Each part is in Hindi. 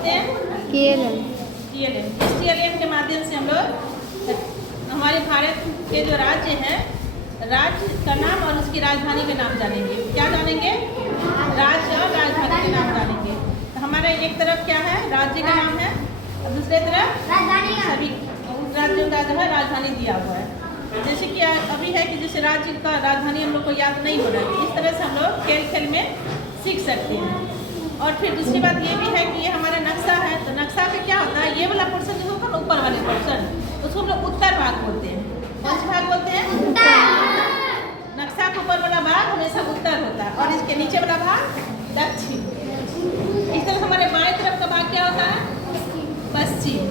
बोलते हैं? TLM। इस TLM के माध्यम से हम लोग हमारे भारत के जो राज्य हैं, राज्य का नाम और उसकी राजधानी के नाम जानेंगे। क्या जानेंगे? राज्य और राजधानी के नाम जानेंगे। तो हमारे एक तरफ क्या है? राज्य का नाम है, और दूसरे तरफ सभी राज्यों का जो है राजधानी दिया हुआ है। जैसे कि अभी है कि जैसे राज्य का राजधानी हम लोग को याद नहीं हो रहा है, इस तरह से हम लोग खेल खेल में सीख सकते हैं। और फिर दूसरी बात ये भी है कि ये हमारा नक्शा है, तो नक्शा का क्या होता है? ये वाला पोर्शन जो होगा, ऊपर वाले पोर्शन, उसको हम लोग उत्तर भाग बोलते हैं। कौन सा भाग बोलते हैं? नक्शा के ऊपर वाला भाग हमेशा उत्तर होता है और इसके नीचे वाला भाग दक्षिण। इस तरह हमारे बाएं तरफ का भाग क्या होता है? पश्चिम।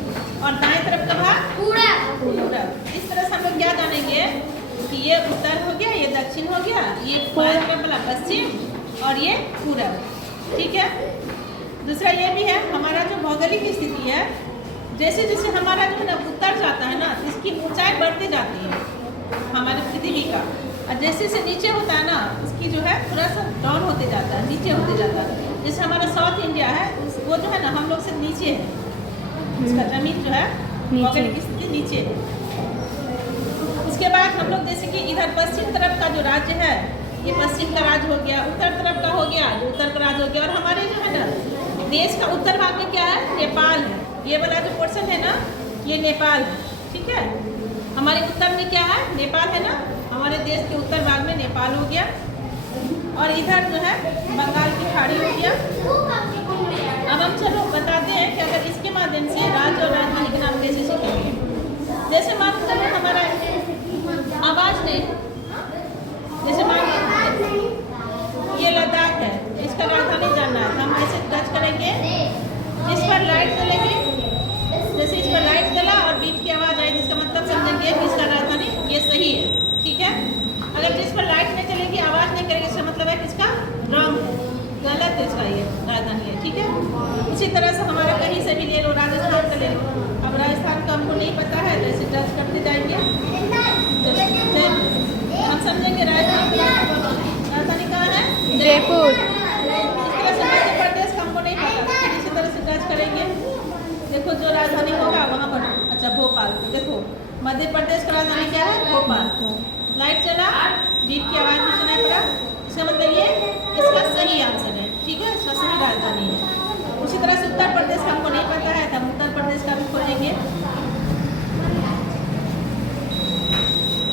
और दाएं तरफ का भाग पूरब। इस तरह से हम लोग क्या जानेंगे कि ये उत्तर हो गया, ये दक्षिण हो गया, ये बाएं तरफ वाला पश्चिम और ये पूरब। ठीक है। दूसरा ये भी है, हमारा जो भौगोलिक स्थिति है, जैसे जैसे हमारा जो है ना उत्तर जाता है ना, इसकी ऊंचाई बढ़ती जाती है हमारे पृथ्वी का, और जैसे जैसे नीचे होता है ना, उसकी जो है थोड़ा सा डाउन होते जाता है, नीचे होते जाता है। जैसे हमारा साउथ इंडिया है, वो जो है ना हम लोग से नीचे है, उसका जमीन जो है भौगोलिक स्थिति नीचे है। उसके बाद हम लोग जैसे कि इधर पश्चिम तरफ का जो राज्य है, ये पश्चिम का राज्य हो गया, उत्तर तरफ का हो गया, उत्तर का राज्य हो गया। और हमारे जो है ना देश का उत्तर भाग में क्या है? नेपाल है। ये वाला जो पोर्शन है ना, ये नेपाल है। ठीक है। हमारे उत्तर में क्या है? नेपाल है ना, हमारे देश के उत्तर भाग में नेपाल हो गया। और इधर जो है बंगाल की खाड़ी हो गया। अब हम चलो बताते हैं कि अगर इसके माध्यम से राज्य और राजधानी के नाम कैसे सीखेंगे। जैसे मान लो हमारा आवाज नहीं, जैसे मान ये लद्दाख है, इसका राजधानी जानना है, हम ऐसे टच करेंगे, जिस पर लाइट जलेगी, जैसे इस पर लाइट जला और बीट की आवाज़ आई, जिसका मतलब समझेंगे कि इसका राजधानी ये सही है। ठीक है। अगर जिस पर लाइट नहीं चलेगी, आवाज़ नहीं करेगी, इसका मतलब है कि इसका रॉन्ग है, गलत है, इसका ये राजधानी है। ठीक है। उसी तरह से हमारा कहीं से भी ले लो, राजस्थान का ले लो। अब राजस्थान का हमको नहीं पता है, तो ऐसे टच करते जाएंगे, हम समझेंगे राजधानी कहाँ है? जयपुर। इस तरह से मध्य प्रदेश का हमको नहीं पता, फिर इसी तरह से टच करेंगे, देखो जो राजधानी होगा वहाँ पर, अच्छा भोपाल, तो देखो मध्य प्रदेश का राजधानी क्या है? भोपाल। लाइट चला, बीप की आवाज़ भी सुनाई पड़ा, इसका मतलब ये इसका सही आंसर है। ठीक है, इसका सही राजधानी है। उसी तरह से उत्तर प्रदेश का हमको नहीं पता है, तो हम उत्तर प्रदेश का भी खोलेंगे।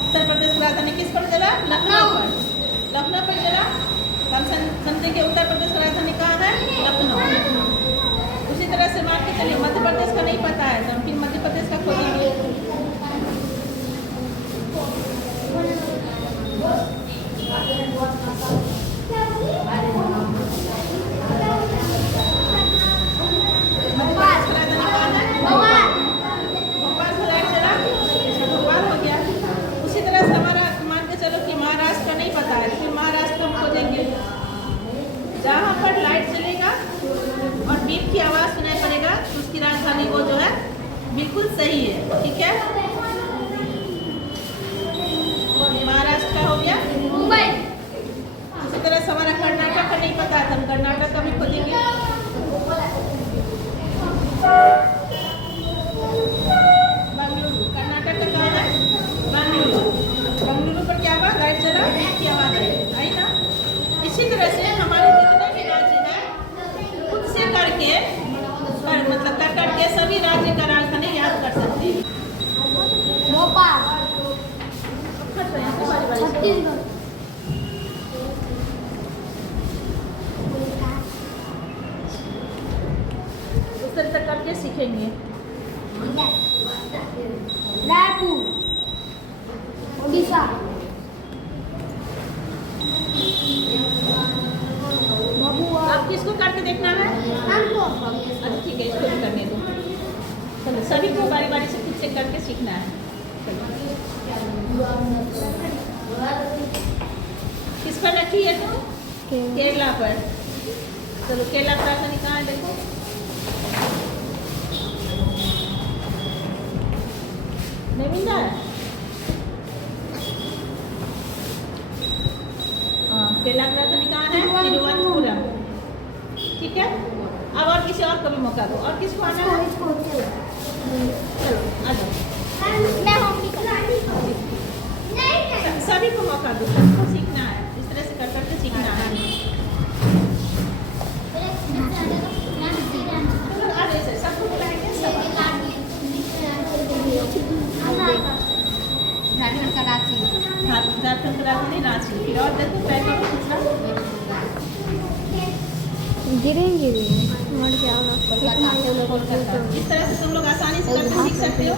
उत्तर प्रदेश की राजधानी किस पर चला? लखनऊ पर। लखनऊ पर चला, हम समझेंगे उत्तर प्रदेश की राजधानी कहाँ है? लखनऊ। उसी तरह से मान के चलिए मध्य प्रदेश का नहीं पता है, तो हम फिर मध्य प्रदेश का खोलेंगे। जहाँ पर लाइट चलेगा और बीप की आवाज़ सुनाई पड़ेगा, तो उसकी राजधानी वो जो है बिल्कुल सही है। ठीक है। महाराष्ट्र का हो गया मुंबई। इसी तरह से हमारा कर्नाटक का नहीं पता है, तो हम कर्नाटक का भी खोजेंगे। बेंगलुरु, कर्नाटक का कहाँ है? बेंगलुरु। बेंगलुरु पर क्या हुआ? लाइट चला, बीप की आवाज़ आई ना। इसी तरह से हमारे जितने भी राज्य हैं, खुद से करके मतलब करके सभी राज्य का राजधानी याद कर सकते हैं। भोपाल। छत्तीसगढ़। इस तरह से करके सीखेंगे। रायपुर, उड़ीसा। आप किसको करके देखना है? अच्छा ठीक है, इसको भी करने दो। चलो सभी को बारी बारी से खुद से करके सीखना है। किस पर रखी है तुम? केरला पर। चलो केरला का राजधानी कहाँ है देखो। नहीं मिल रहा है? हाँ, केरला का राजधानी कहाँ है? तिरुवनंतपुरम। ठीक है। अब और किसी और को भी मौका दो। और किसको आना है? चलो आ जाओ। मैं होंगी सभी को मौका दो, सबको सीखना है, इस तरह से कर करके सीखना है। चलो आ जाइए सर, सबको बुलाएंगे सब। झारखंड का रांची। हाँ, झारखंड का राजधानी रांची। फिर और देखो ट्राई करो दूसरा। गिरेंगे भी मर जाओगा। कोलकाता। इस तरह से तुम लोग आसानी से करके सीख सकते हो।